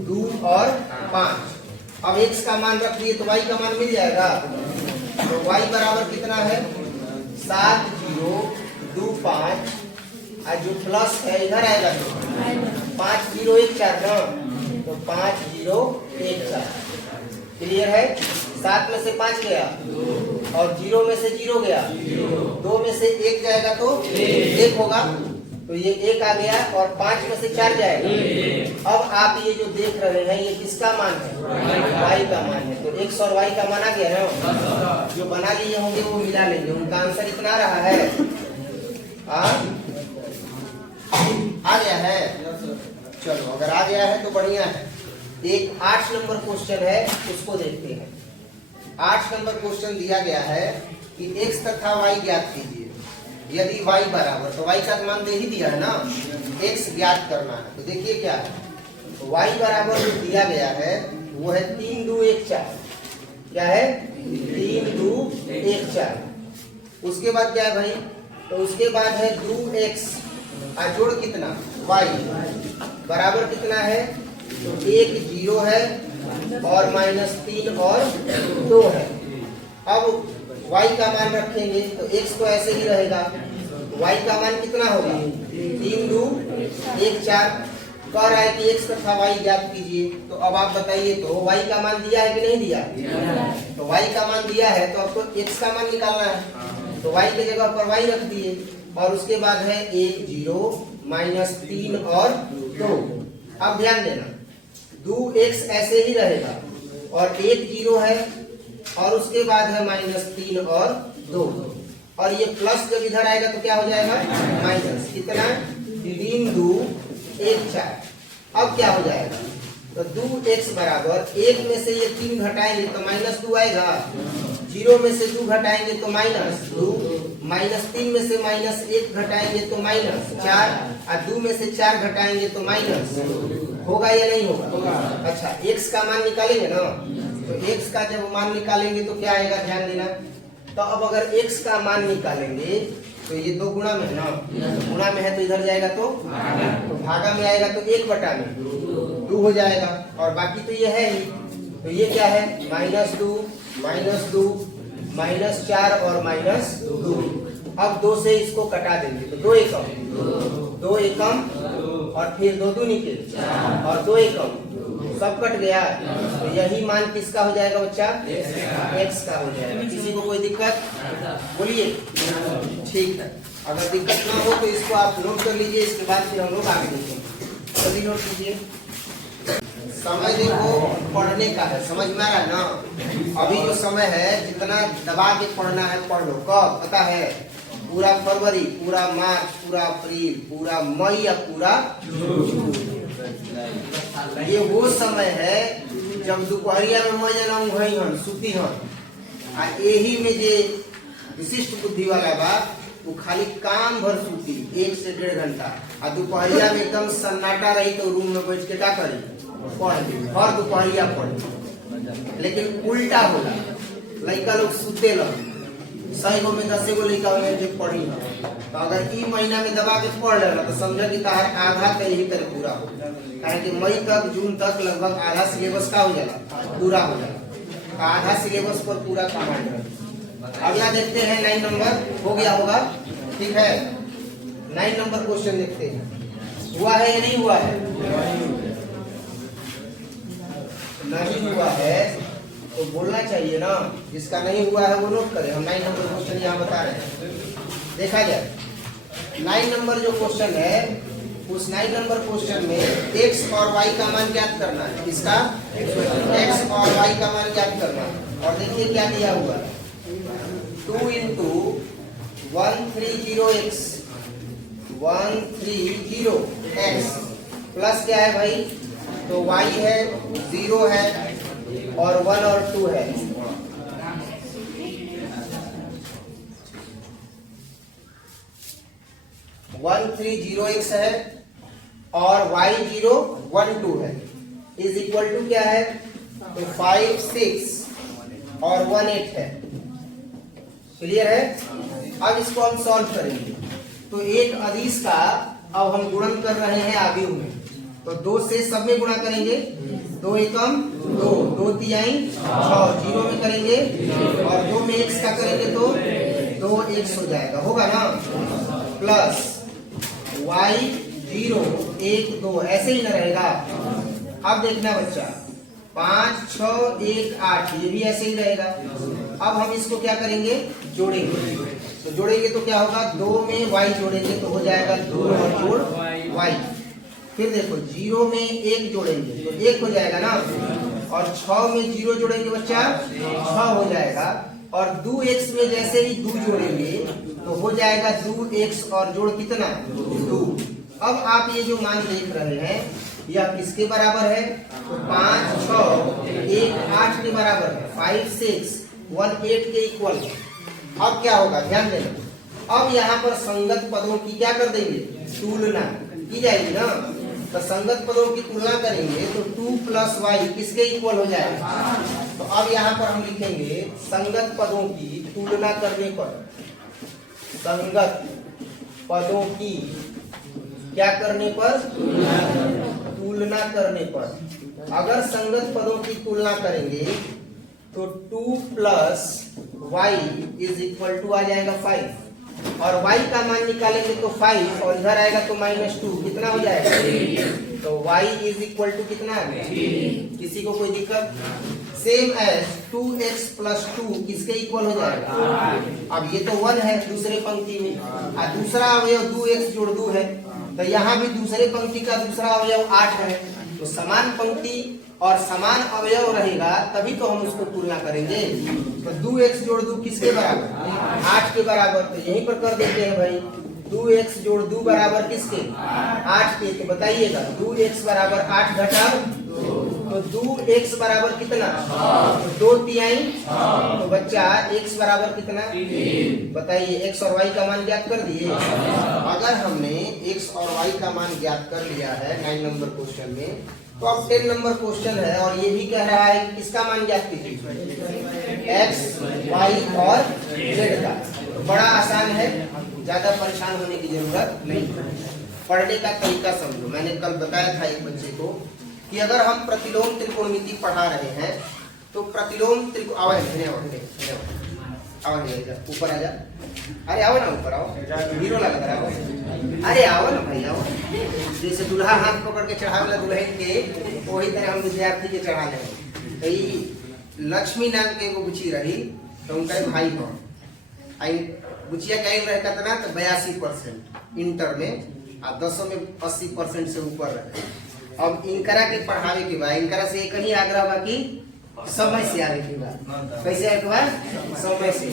2 और 5। अब x का मान रख दिए तो y का मान मिल जाएगा, तो y बराबर कितना है, 7, 0, 2, 5, और जो प्लस है इधर आएगा तो 5, 0, 1, 4 ना, तो 5, 0, 1, 4। क्लियर है? 7 में से 5 गया और 0 में से 0 गया, 2 में से 1 जाएगा तो 1 होगा, तो ये 1 आ गया और 5 में से 4 जाएगा। अब आप ये जो देख रहे हैं ये किसका मान है, y का मान है, तो x और y का मान आ गया ना, जो बना लिए होंगे वो मिला लेंगे। उनका आंसर इतना रहा है, आ गया है? चलो अगर आ गया है तो बढ़िया है। एक 8 नंबर क्वेश्चन है, उसको देखते हैं। 8 नंबर क्वेश्चन दिया गया है कि x तथा y ज्ञात कीजिए। यदि y बराबर, तो y का मान दे ही दिया है ना, x ज्ञात करना है। तो देखिए क्या है, तो y बराबर जो दिया गया है वो है 3, 2, 1, 4। क्या है, 3, 2, 1, 4। उसके बाद क्या है भाई, तो उसके बाद है 2x और जोड़ कितना, y बराबर कितना है, तो 1, 0 है और -3 और 2 है। अब y का मान रखेंगे तो x तो ऐसे ही रहेगा, तो y का मान कितना होगा, 3, 2, 1, 4। कह रहा है कि x तथा y ज्ञात कीजिए। तो अब आप बताइए, तो y का मान दिया है कि नहीं दिया, तो y का मान दिया है तो आपको x का मान निकालना है, तो y की जगह पर y रख दिए और उसके बाद है 1, 0, -3 और 2। अब ध्यान देना, 2x ऐसे ही रहेगा और 1, 0 है और उसके बाद है -3 और 2, और ये प्लस जब इधर आएगा तो क्या हो जाएगा, माइनस। कितना, 3, 2, 1, 4। अब क्या हो जाएगा, तो 2x बराबर 1 में से ये 3 घटाएंगे तो -2 आएगा, 0 में से 2 घटाएंगे तो -2, -3 में से -1 घटाएंगे तो -4, और 2 में से 4 घटाएंगे तो माइनस होगा या नहीं होगा। अच्छा, x का मान निकालेंगे ना, तो x का जब मान निकालेंगे तो क्या आएगा, ध्यान देना। तो अब अगर x का मान निकालेंगे तो ये 2 गुणा में है ना, तो गुणा में है तो इधर जाएगा तो भागा में आएगा तो 1/2 हो जाएगा, और बाकी तो ये है ही। तो ये क्या है, -2, -2, -4 और -2। अब 2 से इसको कटा देंगे तो 2 एकम, 2 एकम और फिर 2 दूनी के और 2 एकम, सब कट गया। तो यही मान किसका हो जाएगा बच्चा, x का हो जाएगा। किसी को कोई दिक्कत बोलिए, ठीक है। अगर दिक्कत ना हो तो इसको आप नोट कर लीजिए, इसके बाद फिर हम लोग आगे देखेंगे। जल्दी नोट कीजिए। समय देखो पढ़ने का है, समझ में आ रहा है ना। अभी जो समय है जितना दबा के पढ़ना है पढ़ लो। कब पता है, पूरा फरवरी, पूरा मार्च, पूरा अप्रैल, पूरा मई या पूरा जून। ये वो समय है जब दोपहरिया में मैं जना वही हन सुती हन आ यही में जे विशिष्ट बुद्धि वाला बा वो खाली काम भर सूती 1 से 1.5 घंटा आ दोपहरिया में एकदम सन्नाटा रही तो रूम में बैठ के क्या करी पढ़ हर दोपहरिया पढ़ी। लेकिन उल्टा होला, लड़का लोग सुते लग 100 गो में 10 गो लड़का में जो पढ़ी तो अगर ई महीना में दबा के पढ़ लेना तो समझ कि तार आधा तो यही तरह पूरा हो, कारण कि मई तक जून तक लगभग आधा सिलेबस का हो जाला पूरा हो जाला, आधा सिलेबस पर पूरा कहानी। अगला देखते हैं 9 नंबर, हो गया होगा, ठीक है। 9 नंबर क्वेश्चन देखते हैं, हुआ है या नहीं हुआ है? नहीं हुआ है तो बोलना चाहिए ना, जिसका नहीं हुआ है वो नोट करें। हम 9 नंबर क्वेश्चन यहाँ बता रहे हैं, देखा जाए। 9 नंबर जो क्वेश्चन है उस 9 नंबर क्वेश्चन में x और y का मान ज्ञात करना है, इसका x और y का मान ज्ञात करना है। और देखिए क्या दिया हुआ है, 2 into 130x 130x प्लस क्या है भाई, तो y है 0 है और 1 और 2 है। वन 130x है और y0 1 2 है, इज इक्वल टू क्या है, तो 5 6 और 1 8 है। क्लियर है? अब इसको हम सॉल्व करेंगे। तो एक अदिश का अब हम गुणन कर रहे हैं आव्यूह में, तो 2 से सब में गुणा करेंगे, 2 एकम 2, 2 तिहाई 6, 0 में करेंगे और 2 में x का करेंगे तो 2x हो जाएगा, होगा ना, प्लस y 0 1 2 ऐसे ही ना रहेगा। अब देखना बच्चा 5 6 1 8 ये भी ऐसे ही रहेगा। अब हम इसको क्या करेंगे, जोड़ेंगे। तो जोड़ेंगे तो क्या होगा, 2 में y जोड़ेंगे तो हो जाएगा 2 और जोड़ y। फिर देखो 0 में 1 जोड़ेंगे तो 1 हो जाएगा ना, और 6 में 0 जोड़ेंगे बच्चा 6 हो जाएगा, और 2x में जैसे ही 2 जोड़ेंगे तो हो जाएगा 2x और जोड़ कितना 2। अब आप ये जो मान देख रहे हैं यह किसके बराबर है, तो 5 6 1 8 के बराबर है, 5 6 1 8 के इक्वल। अब क्या होगा, ध्यान देना, अब यहाँ पर संगत पदों की क्या कर देंगे, तुलना की जाएगी ना। तो संगत पदों की तुलना करेंगे तो 2 + y किसके इक्वल हो जाएगा। तो अब यहाँ पर हम लिखेंगे संगत पदों की तुलना करने पर, संगत पदों की क्या करने पर, तुलना करने पर। अगर संगत पदों की तुलना करेंगे तो 2 + y इज इक्वल टू आ जाएगा 5, और y का मान निकालेंगे तो 5 और इधर आएगा तो -2, कितना हो जाएगा, तो y इज इक्वल टू कितना है, किसी को कोई दिक्कत। सेम एज 2x + 2 किसके इक्वल हो जाएगा, अब ये तो 1 है दूसरे पंक्ति में, और दूसरा अवयव 2x जोड़ 2 है, तो यहाँ भी दूसरे पंक्ति का दूसरा अवयव 8 है। तो समान पंक्ति और समान अवयव रहेगा तभी तो हम उसको तुलना करेंगे। तो 2x जोड़ 2 किसके बराबर, 8 के बराबर। तो यहीं पर कर देते हैं भाई, 2x जोड़ 2 बराबर किसके, 8 के। तो बताइएगा 2x बराबर 8 घटा तो 2x बराबर कितना, 2 तिहाई। तो बच्चा x बराबर कितना, बताइए, x और y का मान ज्ञात कर दिए। अगर हमने x और y का मान ज्ञात कर लिया है 9 नंबर क्वेश्चन में, तो अब 10 नंबर क्वेश्चन है और ये भी कह रहा है कि इसका मान ज्ञात कीजिए, x y और z का। तो बड़ा आसान है, ज्यादा परेशान होने की जरूरत नहीं। पढ़ने का तरीका समझो। मैंने कल बताया था एक बच्चे को कि अगर हम प्रतिलोम त्रिकोणमिति पढ़ा रहे हैं तो प्रतिलोम ऊपर आ जा, अरे आओ ना, ऊपर आओ, हीरो लगा रहा हो, अरे आओ ना भाई आओ। जैसे दूल्हा हाथ पकड़ के चढ़ावेला दुल्हन के, वही तरह हम विद्यार्थी के चढ़ा ले। तो लक्ष्मी नाम के एगो बुची रही, तो उनका भाई हो बुचिया का रहे कितना, तो 82% इंटर में, और 10 में 80% से ऊपर रहे। अब इनकरा के पढ़ावे के बाद इनकरा से एक ही आग्रह बाकी समय से आने के बाद, कैसे आए के बाद समय से।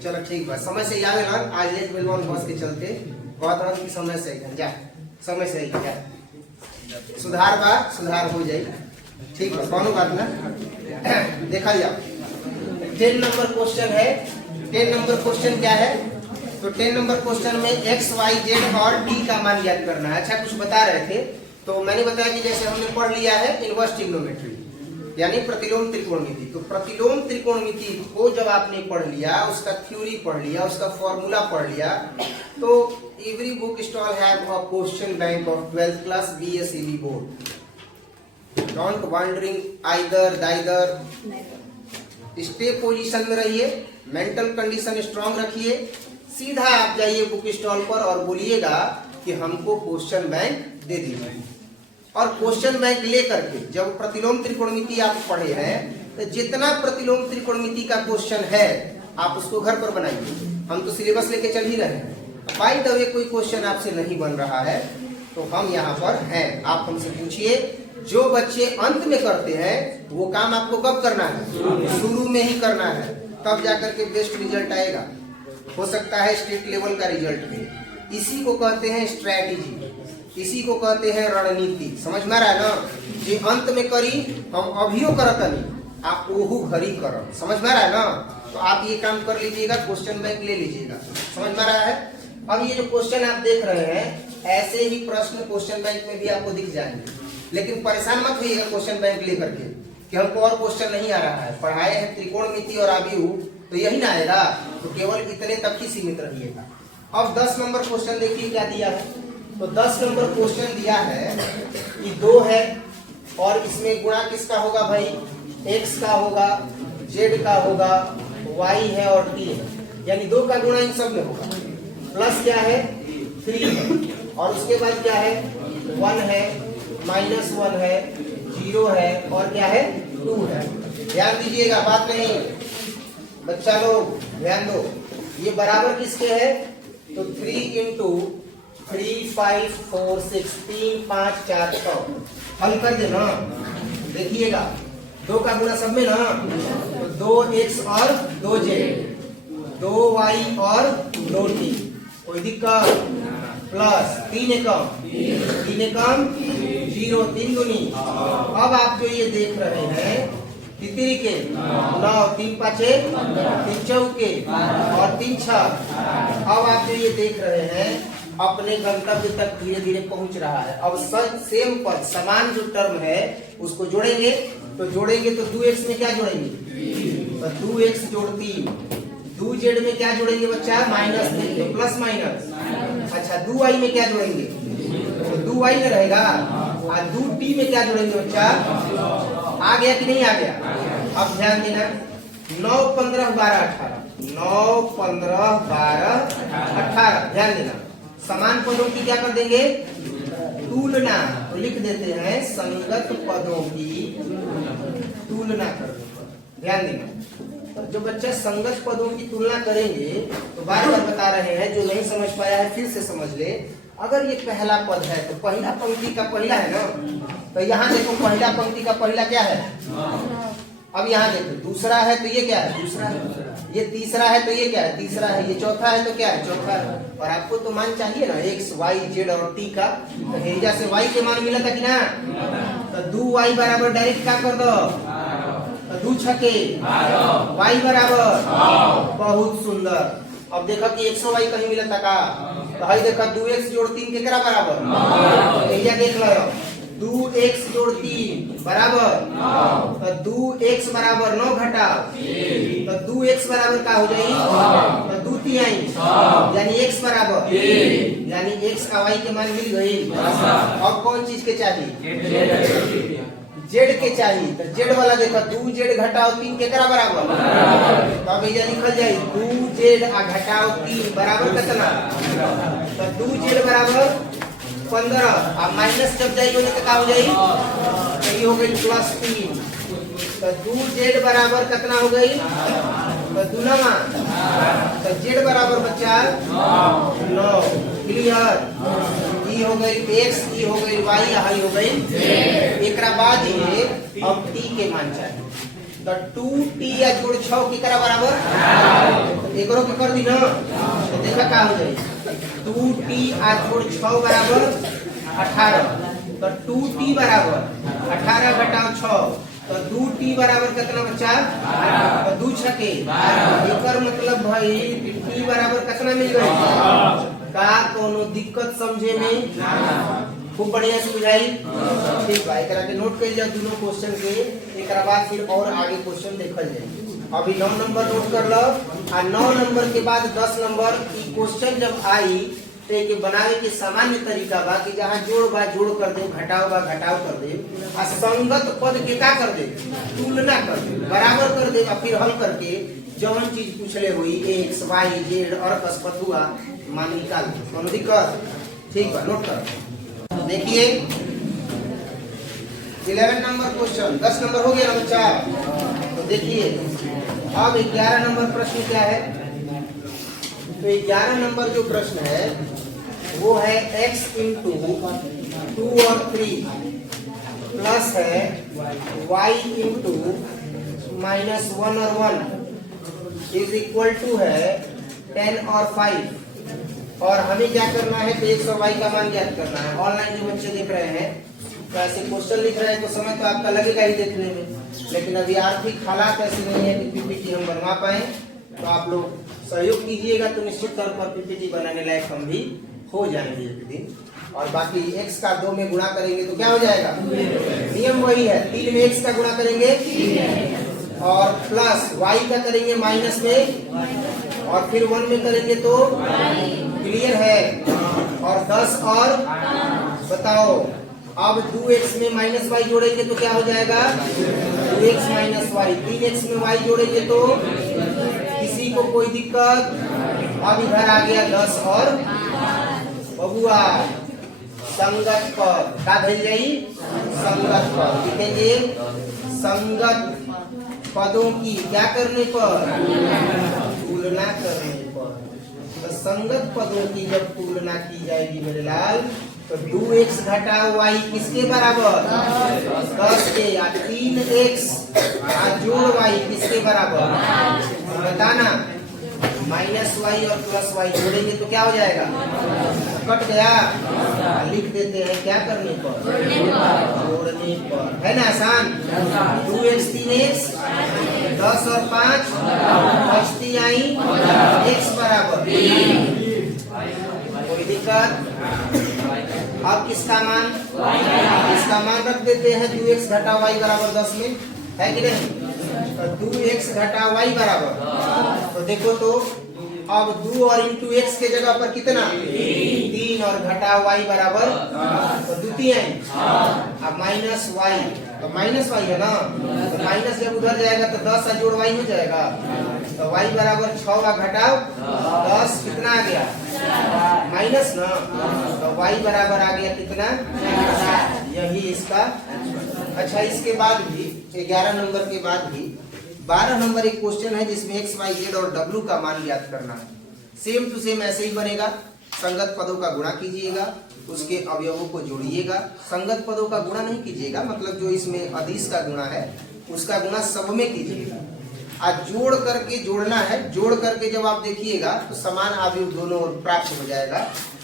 चलो ठीक बा, समय से याद है ना, आज लेट बेलवान बस के चलते बहुत रहा कि समय से ही जा, समय से ही जा, सुधार हो जाए, ठीक है, कौन बात ना। देखा जाओ 10 नंबर क्वेश्चन है। 10 नंबर क्वेश्चन क्या है? तो 10 नंबर क्वेश्चन में x, y, z और t का मान ज्ञात करना है। अच्छा, कुछ बता रहे थे तो मैंने बताया कि जैसे हमने पढ़ लिया है इनवर्स ट्रिग्नोमेट्री यानी प्रतिलोम त्रिकोणमिति। तो प्रतिलोम त्रिकोणमिति को जब आपने पढ़ लिया, उसका थ्योरी पढ़ लिया, उसका फॉर्मूला पढ़ लिया, तो every book stall have a question bank of 12th class BSEB board. Don't wondering either thither, stay position में रहिए, मेंटल कंडीशन स्ट्रांग रखिए, सीधा आप जाइए बुक स्टॉल पर और बोलिएगा कि हमको क्वेश्चन बैंक दे दीजिए। और क्वेश्चन बैंक लेकर के जब प्रतिलोम त्रिकोणमिति आप पढ़े हैं तो जितना प्रतिलोम त्रिकोणमिति का क्वेश्चन है आप उसको घर पर बनाइए। हम तो सिलेबस लेके चल ही रहे हैं। बाय द वे कोई क्वेश्चन आपसे नहीं बन रहा है तो हम यहाँ पर हैं, आप हमसे पूछिए। जो बच्चे अंत में करते हैं वो काम आपको कब करना है? शुरू में ही करना है, तब जाकर के बेस्ट रिजल्ट आएगा। हो सकता है स्टेट लेवल का रिजल्ट भी। इसी को कहते हैं स्ट्रैटेजी, इसी को कहते हैं रणनीति। समझ में आ रहा है ना? जे अंत में करी हम अभियो करत नहीं, आप ओहू घरी करब। समझ में आ रहा है ना? तो आप ये काम कर लीजिएगा, क्वेश्चन बैंक ले लीजिएगा। समझ में आ रहा है? अब ये जो क्वेश्चन आप देख रहे हैं ऐसे ही प्रश्न क्वेश्चन बैंक में भी आपको दिख जाएंगे, लेकिन परेशान मत होइएगा क्वेश्चन बैंक लेकर के कि हमको और क्वेश्चन नहीं आ रहा है। पढ़ाए हैं त्रिकोणमिति और आव्यूह तो यही ना आएगा, तो केवल इतने तक ही सीमित रहिएगा। अब 10 नंबर क्वेश्चन देखिए क्या दिया है। तो 10 नंबर क्वेश्चन दिया है कि 2 है और इसमें गुणा किसका होगा भाई? x का होगा, z का होगा, y है और t है, यानी 2 का गुणा इन सब में होगा। प्लस क्या है? 3 है और उसके बाद क्या है? 1 है, -1 है, 0 है और क्या है? 2 है। ध्यान दीजिएगा, बात नहीं बच्चा लोग ध्यान दो। ये बराबर किसके है? तो 3 इंटू 3, 5, 4, 6, 3, 5, 4, 6 हल कर देना। देखिएगा 2 का गुणा सब में ना, तो 2x और 2z, 2y और 2t, कोई दिक्कत? प्लस 3 एकम 0, 3 दूनी। अब आप जो ये देख रहे हैं तितरी के 9, 3 5 3 चौके और 3 6। अब आप जो ये देख रहे हैं अपने गंतव्य तक धीरे धीरे पहुंच रहा है। अब सेम पद समान जो टर्म है उसको जोड़ेंगे, तो 2x में क्या जोड़ेंगे? तो 2x जोड़ 3, 2z में क्या जोड़ेंगे बच्चा? -3, तो प्लस माइनस। अच्छा 2y में क्या जोड़ेंगे? तो 2y में रहेगा। और 2t में क्या जोड़ेंगे बच्चा? आ गया कि नहीं आ गया? अब ध्यान देना, 9, 15, 12, 18, 9, 15, 12, 18। ध्यान देना, समान पदों की क्या कर देंगे? तुलना। तो लिख देते हैं संगत पदों की तुलना कर देंगे। ध्यान देना, जो बच्चा संगत पदों की तुलना करेंगे तो बार बार बता रहे हैं, जो नहीं समझ पाया है फिर से समझ ले। अगर ये पहला पद है तो पहला पंक्ति का पहला है ना, तो यहाँ देखो पहला पंक्ति का पहला क्या है? अब यहाँ देखो दूसरा है तो ये क्या है? दूसरा है। ये तीसरा है तो ये क्या है? तीसरा है। ये चौथा है तो क्या है? चौथा है। और आपको तो मान चाहिए ना x, y, z और t का। तो हेजा से y के मान मिला था कि ना? तो 2y बराबर डायरेक्ट क्या कर दो? तो 2 छके y बराबर। बहुत सुंदर। अब देखा कि x और y कहीं मिला था का? तो हाई देखा 2x जोड़ 3 केकरा बराबर? हेजा देख लो 2x जोड़ 3 बराबर। तो 2x बराबर 9 घटाओ, तो 2x बराबर क्या हो जाएगी? तो 2 तिहाई, यानी x बराबर, यानी x का y के मान मिल गई। अब कौन चीज के चाहिए? z के चाहिए। तो z वाला देखो 2z घटाओ 3 केकरा बराबर? तो अब ये लिखल जाए 2z घटाओ 3 बराबर कितना? तो 2z बराबर 15। अब माइनस जब जाएगी तो क्या हो जाएगी? तो ये हो गई +3। तो 2z बराबर कितना हो गई? तो दूना। तो z बराबर बच्चा 9। क्लियर? ई हो गई x, ई हो गई y, यहाँ हो गई। एक बाद ये अब t के मान चाहिए। तो 2t या जोड़ 6 केकरा बराबर एकरो के कर दी ना तो देखा का हो जाई 2t आ जोड़ 6 बराबर 18 तो 2t बराबर 18 घटाओ 6 तो 2t बराबर कितना बच्चा तो 2 छके एकर मतलब भाई t बराबर कितना मिल गई का कोनो दिक्कत समझे में खूब बढ़िया से बुझाई ठीक बा एकरा के नोट कर लिया दोनों क्वेश्चन के एकरा बाद फिर और आगे क्वेश्चन देखल जाए अभी 9 नंबर नोट कर लो आ 9 नंबर के बाद 10 नंबर ई क्वेश्चन जब आई तो के बनावे के सामान्य तरीका बा कि जहां जोड़ बा जोड़ कर दे घटाव बा घटाव कर दे आ संगत पद के का कर दे तुलना कर दे बराबर कर दे फिर हल करके जवन चीज पूछले हुई x y z और कसपतुआ मान निकाल कोनो दिक्कत ठीक बा नोट कर देखिए 11 नंबर क्वेश्चन 10 नंबर हो गया ना बच्चा तो देखिए अब 11 नंबर प्रश्न क्या है तो 11 नंबर जो प्रश्न है वो है x इंटू 2 और 3 प्लस है y इंटू -1 और 1 इज इक्वल टू है 10 और 5 और हमें क्या करना है तो x और y का मान ज्ञात करना है। ऑनलाइन जो बच्चे देख रहे हैं तो ऐसे क्वेश्चन लिख रहे हैं तो समय तो आपका लगेगा ही देखने में, लेकिन अभी आर्थिक हालात ऐसे नहीं है कि पीपीटी हम बनवा पाए, तो आप लोग सहयोग कीजिएगा तो निश्चित तौर पर पीपीटी बनाने लायक हम भी हो जाएंगे एक दिन। और बाकी x का 2 में गुणा करेंगे तो क्या हो जाएगा, नियम वही है 3 में x का गुणा करेंगे और प्लस y का करेंगे माइनस में और फिर 1 में करेंगे तो क्लियर है। और 10 और बताओ अब 2x में -y जोड़ेंगे तो क्या हो जाएगा 2x -y, 3x में y जोड़ेंगे तो किसी को कोई दिक्कत। अब इधर आ गया 10 और बबुआ संगत पद का भेज गई संगत पद लिखेंगे संगत पदों की क्या करने पर तुलना करने पर। तो संगत पदों की जब तुलना की जाएगी मेरे लाल तो 2x घटाओ y किसके बराबर 10 के या 3x जोड़ y किसके बराबर बताना -y और +y जोड़ेंगे तो क्या हो जाएगा कट गया। लिख देते हैं क्या करने पर जोड़ने पर, है ना आसान। 2x 3x 10 और 5 बचती आई x बराबर कोई दिक्कत। अब किसका मान रख देते हैं 2x घटा y बराबर 10 में, है कि नहीं। तो 2x घटा y बराबर तो देखो तो अब 2 और इंटू x के जगह पर कितना 3 और घटा y बराबर तो द्वितीय अब -y तो -y है ना, तो माइनस जब उधर जाएगा तो 10 और जोड़ y हो जाएगा तो y बराबर 6 का घटाओ 10 कितना आ गया माइनस ना, तो y बराबर आ गया कितना यही इसका। अच्छा इसके बाद भी 11 नंबर के बाद भी 12 नंबर एक क्वेश्चन है जिसमें x y z और w का मान ज्ञात करना है। सेम टू सेम ऐसे ही बनेगा, संगत पदों का गुणा कीजिएगा उसके अवयवों को जोड़िएगा। संगत पदों का गुणा नहीं कीजिएगा, मतलब जो इसमें अदिश का गुणा है उसका गुणा सब में कीजिएगा। आज जोड़ करके जोड़ना है, जोड़ करके जब आप देखिएगा तो समान अवयव दोनों ओर प्राप्त हो जाएगा।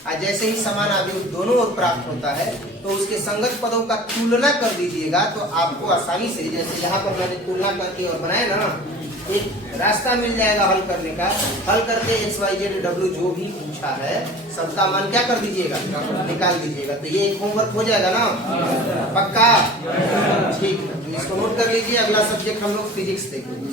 आज जैसे ही समान अवयव दोनों ओर प्राप्त होता है तो उसके संगत पदों का तुलना कर दीजिएगा तो आपको आसानी से, जैसे यहाँ पर मैंने तुलना करके और बनाया ना, एक रास्ता मिल जाएगा हल करने का। हल करके x y z w जो भी पूछा है सबका मान क्या कर दीजिएगा निकाल दीजिएगा। तो ये एक होमवर्क हो जाएगा ना पक्का, ठीक है। तो इसको नोट कर लीजिए, अगला सब्जेक्ट हम लोग फिजिक्स देखेंगे।